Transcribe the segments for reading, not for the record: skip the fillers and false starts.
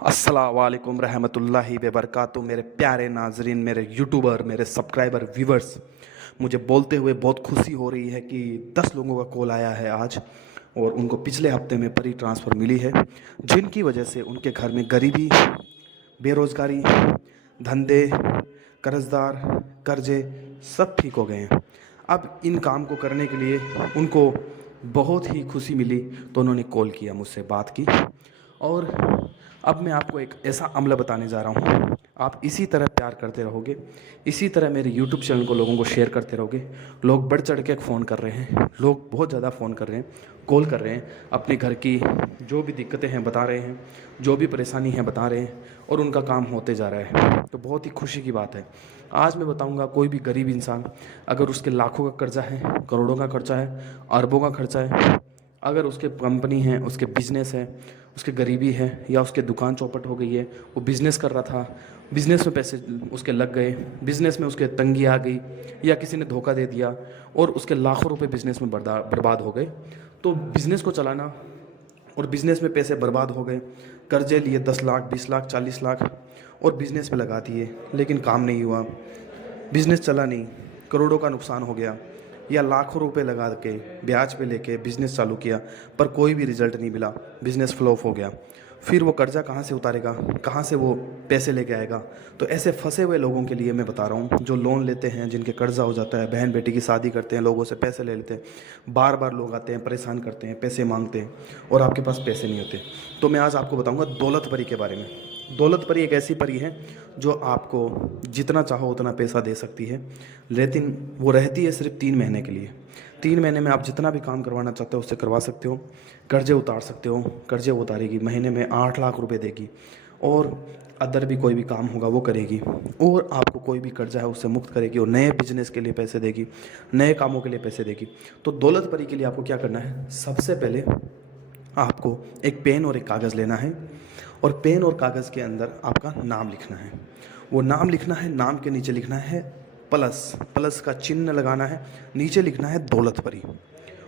अस्सलामुअलैकुम रहमतुल्लाहि व बरकातुहू। मेरे प्यारे नाजरीन, मेरे यूट्यूबर, मेरे सब्सक्राइबर, व्यूवर्स, मुझे बोलते हुए बहुत खुशी हो रही है कि 10 लोगों का कॉल आया है आज, और उनको पिछले हफ्ते में परी ट्रांसफ़र मिली है, जिनकी वजह से उनके घर में गरीबी, बेरोज़गारी, धंधे, कर्जदार, कर्जे सब ठीक हो गए हैं। अब इन काम को करने के लिए उनको बहुत ही खुशी मिली, तो उन्होंने कॉल किया, मुझसे बात की। और अब मैं आपको एक ऐसा अमला बताने जा रहा हूँ, आप इसी तरह प्यार करते रहोगे, इसी तरह मेरे यूट्यूब चैनल को लोगों को शेयर करते रहोगे। लोग बढ़ चढ़ के फ़ोन कर रहे हैं, लोग बहुत ज़्यादा फ़ोन कर रहे हैं, कॉल कर रहे हैं, अपने घर की जो भी दिक्कतें हैं बता रहे हैं, जो भी परेशानी है बता रहे हैं, और उनका काम होते जा रहा है। तो बहुत ही खुशी की बात है। आज मैं बताऊंगा, कोई भी गरीब इंसान अगर उसके लाखों का कर्जा है, करोड़ों का खर्चा है, अरबों का खर्चा है, अगर उसके कंपनी है, उसके बिजनेस है, उसके गरीबी है, या उसके दुकान चौपट हो गई है, वो बिज़नेस कर रहा था, बिज़नेस में पैसे उसके लग गए, बिज़नेस में उसके तंगी आ गई, या किसी ने धोखा दे दिया और उसके लाखों रुपए बिज़नेस में बर्बाद हो गए, तो बिज़नेस को चलाना, और बिज़नेस में पैसे बर्बाद हो गए, कर्जे लिए 10 लाख, 20 लाख, 40 लाख, और बिज़नेस में लगा दिए, लेकिन काम नहीं हुआ, बिज़नेस चला नहीं, करोड़ों का नुकसान हो गया, या लाखों रुपए लगा के ब्याज पे लेके बिज़नेस चालू किया, पर कोई भी रिज़ल्ट नहीं मिला, बिज़नेस फ्लॉप हो गया। फिर वो कर्ज़ा कहाँ से उतारेगा, कहाँ से वो पैसे लेके आएगा? तो ऐसे फंसे हुए लोगों के लिए मैं बता रहा हूँ, जो लोन लेते हैं, जिनके कर्ज़ा हो जाता है, बहन बेटी की शादी करते हैं, लोगों से पैसे ले लेते हैं, बार बार लोग आते हैं, परेशान करते हैं, पैसे मांगते हैं, और आपके पास पैसे नहीं होते। तो मैं आज आपको बताऊँगा दौलत परी के बारे में। दौलत परी एक ऐसी परी है जो आपको जितना चाहो उतना पैसा दे सकती है, लेकिन वो रहती है सिर्फ 3 महीने के लिए। 3 महीने में आप जितना भी काम करवाना चाहते हो उससे करवा सकते हो, कर्जे उतार सकते हो, कर्जे वो उतारेगी, महीने में 8 लाख रुपए देगी, और अदर भी कोई भी काम होगा वो करेगी, और आपको कोई भी कर्जा है उससे मुक्त करेगी, और नए बिजनेस के लिए पैसे देगी, नए कामों के लिए पैसे देगी। तो दौलत परी के लिए आपको क्या करना है? सबसे पहले आपको एक पेन और एक कागज़ लेना है, और पेन और कागज़ के अंदर आपका नाम लिखना है। वो नाम लिखना है, नाम के नीचे लिखना है प्लस, प्लस का चिन्ह लगाना है, नीचे लिखना है दौलत परी,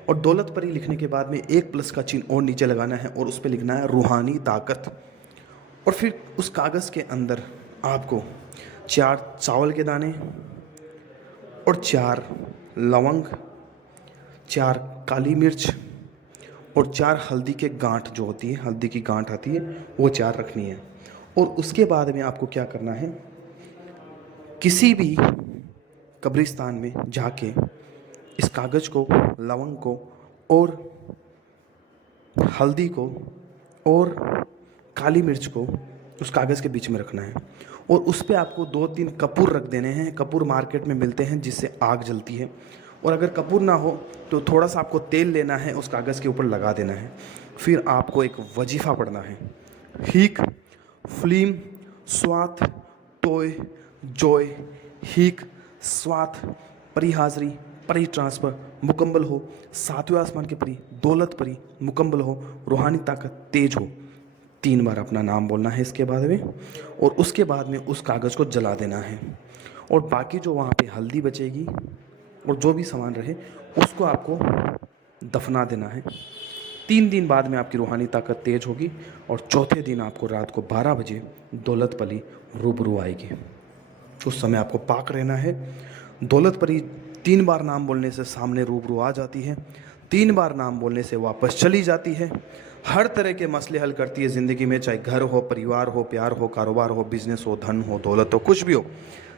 और दौलत परी लिखने के बाद में एक प्लस का चिन्ह और नीचे लगाना है, और उस पर लिखना है रूहानी ताकत। और फिर उस कागज़ के अंदर आपको 4 चावल के दाने, और 4 लवंग, 4 काली मिर्च, और 4 हल्दी के गांठ जो होती है, हल्दी की गांठ आती है, वो 4 रखनी है। और उसके बाद में आपको क्या करना है? किसी भी कब्रिस्तान में जाके इस कागज़ को, लवंग को, और हल्दी को, और काली मिर्च को उस कागज़ के बीच में रखना है, और उस पे आपको 2-3 कपूर रख देने हैं। कपूर मार्केट में मिलते हैं जिससे आग जलती है, और अगर कपूर ना हो तो थोड़ा सा आपको तेल लेना है, उस कागज़ के ऊपर लगा देना है। फिर आपको एक वजीफ़ा पढ़ना है, हीक फ्लीम स्वात टोय जॉय हीक स्वात परी हाज़री परी ट्रांसफ़र मुकम्मल हो, 7वें आसमान के परी दौलत परी मुकम्मल हो, रूहानी ताकत तेज हो। 3 बार अपना नाम बोलना है इसके बाद में, और उसके बाद में उस कागज़ को जला देना है, और बाकी जो वहाँ पे हल्दी बचेगी और जो भी सामान रहे उसको आपको दफना देना है। 3 दिन बाद में आपकी रूहानी ताकत तेज होगी, और चौथे दिन आपको रात को 12 बजे दौलत परी रूबरू आएगी। उस समय आपको पाक रहना है। दौलत परी 3 बार नाम बोलने से सामने रूबरू आ जाती है, 3 बार नाम बोलने से वापस चली जाती है। हर तरह के मसले हल करती है ज़िंदगी में, चाहे घर हो, परिवार हो, प्यार हो, कारोबार हो, बिजनेस हो, धन हो, दौलत हो, कुछ भी हो,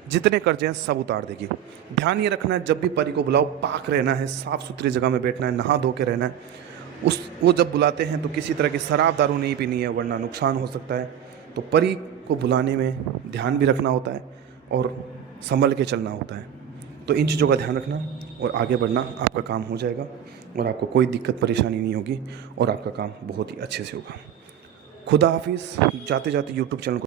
जितने कर्जे हैं सब उतार देगी। ध्यान ये रखना है, जब भी परी को बुलाओ पाक रहना है, साफ़ सुथरी जगह में बैठना है, नहा धो के रहना है। वो जब बुलाते हैं तो किसी तरह की शराब दारू नहीं पीनी है, वरना नुकसान हो सकता है। तो परी को बुलाने में ध्यान भी रखना होता है, और संभल के चलना होता है। तो इन चीज़ों का ध्यान रखना और आगे बढ़ना, आपका काम हो जाएगा, और आपको कोई दिक्कत परेशानी नहीं होगी, और आपका काम बहुत ही अच्छे से होगा। खुदा हाफिज़। जाते जाते यूट्यूब चैनल को